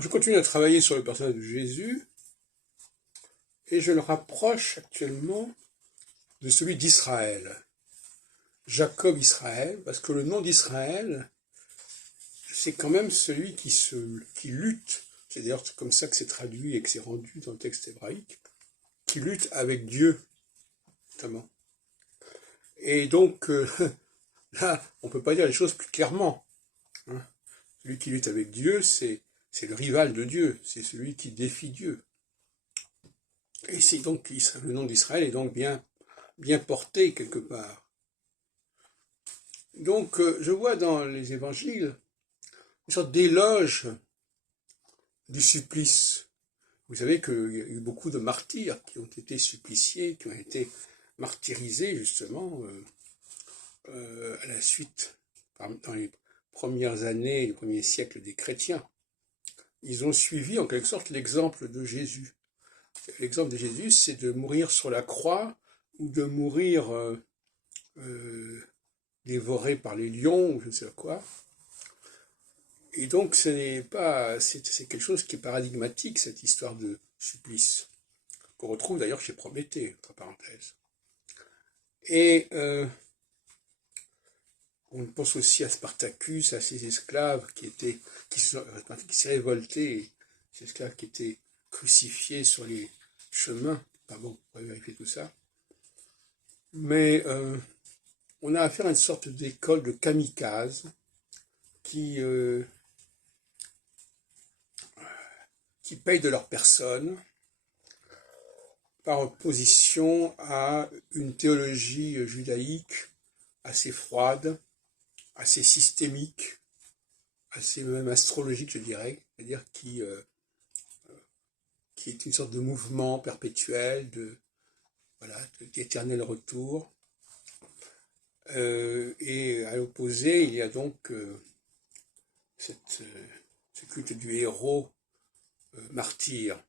Je continue à travailler sur le personnage de Jésus et je le rapproche actuellement de celui d'Israël. Jacob Israël, parce que le nom d'Israël, c'est quand même celui qui lutte, c'est d'ailleurs comme ça que c'est traduit et que c'est rendu dans le texte hébraïque, qui lutte avec Dieu, notamment. Et donc, là, on ne peut pas dire les choses plus clairement. Hein. Celui qui lutte avec Dieu, c'est le rival de Dieu, c'est celui qui défie Dieu. Et c'est donc le nom d'Israël est donc bien porté quelque part. Donc, je vois dans les évangiles une sorte d'éloge du supplice. Vous savez qu'il y a eu beaucoup de martyrs qui ont été suppliciés, qui ont été martyrisés justement à la suite, dans les premières années, les premiers siècles des chrétiens. Ils ont suivi en quelque sorte l'exemple de Jésus. L'exemple de Jésus, c'est de mourir sur la croix ou de mourir dévoré par les lions ou je ne sais quoi. Et donc c'est quelque chose qui est paradigmatique, cette histoire de supplice, qu'on retrouve d'ailleurs chez Prométhée, entre parenthèses. Et on pense aussi à Spartacus, à ses esclaves qui s'est révoltés, ces esclaves qui étaient crucifiés sur les chemins. Enfin bon, on va vérifier tout ça. Mais on a affaire à une sorte d'école de kamikazes qui payent de leur personne par opposition à une théologie judaïque assez froide, assez systémique, assez même astrologique, je dirais, c'est-à-dire qui est une sorte de mouvement perpétuel, d'éternel retour. Et à l'opposé, il y a donc ce culte du héros martyr.